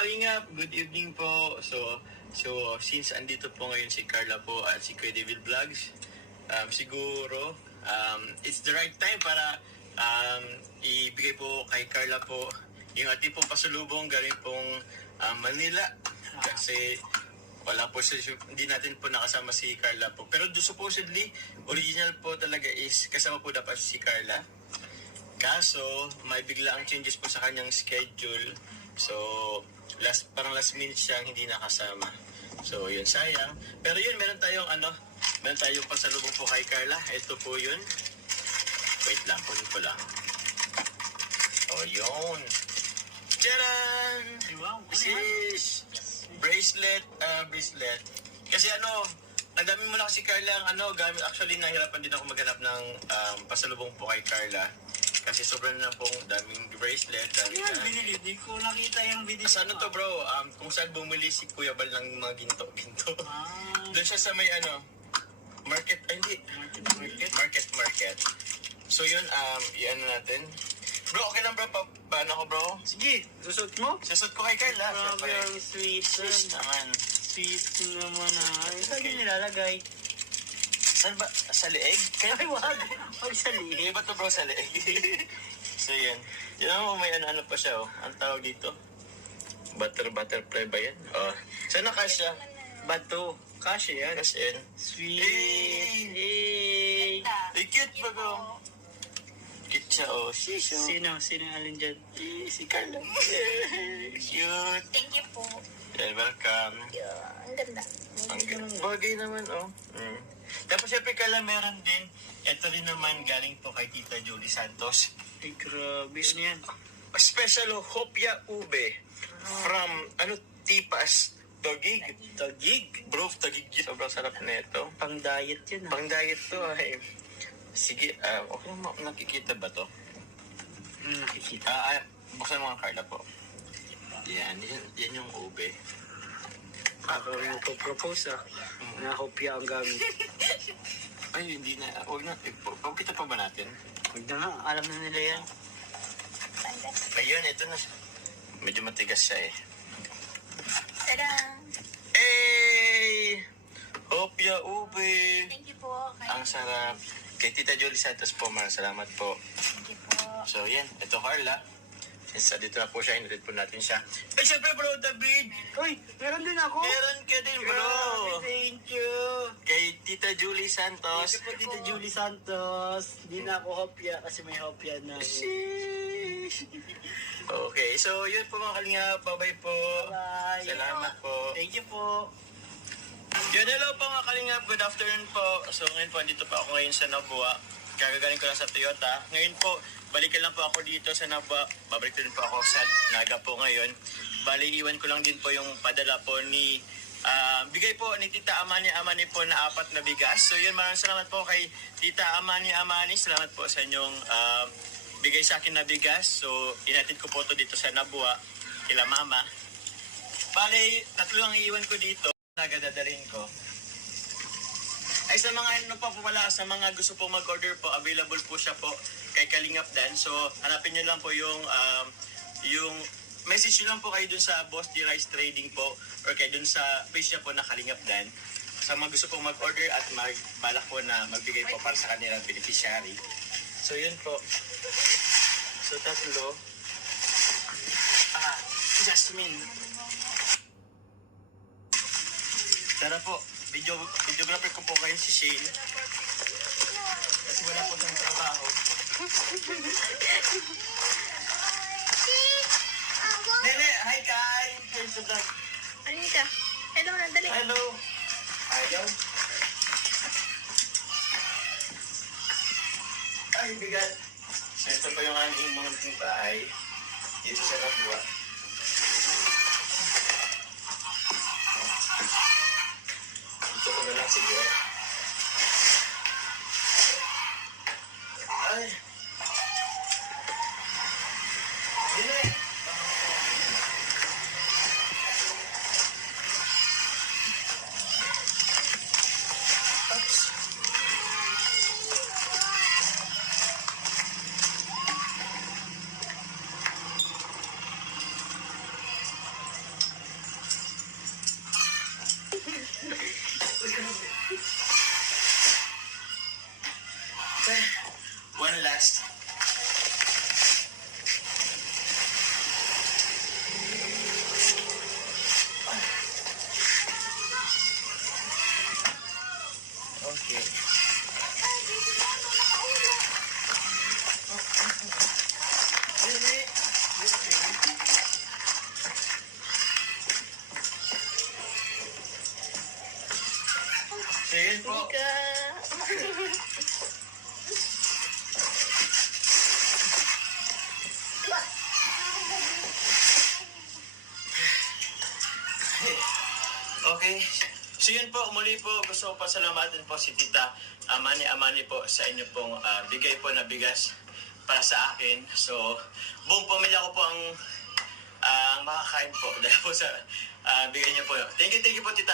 kalingap, good evening po. So since andito po ngayon si Carla po at si Kuya David Vlogs, siguro it's the right time para ibigay po kay Carla po yung ating pong pasalubong galing pong Manila. Kasi wala po hindi natin po nakasama si Carla po. Pero supposedly, original po talaga is kasama po dapat si Carla. Kaso, may bigla ang changes po sa kanyang schedule. So, parang last minute siyang hindi nakasama. So, yun, sayang. Pero yun, meron tayong pasalubong po kay Carla. Ito po yun. Wait lang, kunin ko lang. Oh, yun. Tcharan! This is bracelet. Kasi ang dami mo na kasi Carla ang gamit. Actually, nahirapan din ako maghanap ng pasalubong po kay Carla. Kasi sobrang na pong daming bracelet. Binili. Di ko nakita yung video. Sa to bro, kung saan bumili si Kuya Bal ng mga ginto. Doon siya sa may market. Market. So yun, i-ano natin. Bro, okay lang bro, paano ko bro? Sige, susot mo? Susot ko kay Carla. Grabe ang sweet. Sweet naman. Sweet naman Saan yung nilalagay? Saan ba? Sa leeg? Ay, wag. Wag sa liig. Hindi ba ito bro sa leeg? So yan. Yan mo, may ano pa siya Ang tawag dito? Butterfly ba yan? Saan na kasya? Bato. Kasha yan. Kasya yan. Sweet. Ay, cute ba bro? Cute siya Sheesh Sino alin dyan? Si Carla. Cute. Thank you po. Yeah, welcome. Yeah, ang ganda. Ang bagay naman Tapos syempre Carla, meron din. Ito rin naman galing po kay Tita Julie Santos. Ay, grabe. Ano yan? Special hopya ube from Tipas Tagig. Bro, Tagig yun. Sobrang sarap na ito. Pang diet yan Pang diet to ay. Sige, okay mo, nakikita ba to? Nakikita. Buksan mo ang Carla po. Yan yung ube. Ako yung propose Nakopya ang gamit. Ay, hindi na. Huwag na. Pagkita pa ba natin? Huwag na nga. Alam na nila yan. Ayun, ito na. Medyo matigas siya Tada! Hey! Hopya ube! Thank you po. Ang sarap. Kay Tita Julie Santos po, salamat po. Thank you po. So, yan. Ito, Carla. Since dito na po siya, inutid po natin siya. Eh, syempre, bro, David! Uy, meron din ako. Meron ka din, bro! Grabe, thank you. Kay Tita Julie Santos. Thank you po, Tita Julie Santos. Hindi na ako hopya kasi may hopya na. Sheesh! Okay, so yun po mga kalingap. Bye-bye po. Bye. Salamat po. Thank you po. Yun, hello po mga kalingap. Good afternoon po. So ngayon po, andito pa ako ngayon sa Nabua. Kagagaling ko lang sa Toyota. Ngayon po, balikan lang po ako dito sa Nabua. Babalik din po ako sa Naga po ngayon. Bali, iwan ko lang din po yung padala po ni bigay po ni Tita Amani po na 4 na bigas. So yun, maraming salamat po kay Tita Amani. Salamat po sa inyong bigay sa akin na bigas. So inatid ko po to dito sa Nabua kila Mama. Bali, 3 ang iiwan ko dito. Nagadadalhin ko. Ay sa mga sa mga gusto po mag-order po, available po siya po kay Kalingap Dan. So hanapin niyo lang po yung message niyo lang po kayo dun sa Boss D Rice Trading po or kayo dun sa page niya po na Kalingap Dan. Sa mga gusto po mag-order at balak po na magbigay po para sa kanilang beneficiary. So yun po. So 3. Jasmine. Tara po, videographer ko po kayo si Shane. Kasi wala po ng trabaho. Nene, hi Kai! Here's the vlog. Ano ka? Hello na, dali. Hello! Ayaw? Ay, bigat. So ito pa yung aming mga bahay. Dito sa Nabua. Ito ko na lang siguro. Ay! Dili! Ayun po. Halika. Okay. So yun po, muli po gusto ko pasalamatan po si Tita Amani po sa inyo pong bigay po na bigas para sa akin. So, buong pamilya ko po ang makakain po dahil po sa bigay niyo po. Thank you po Tita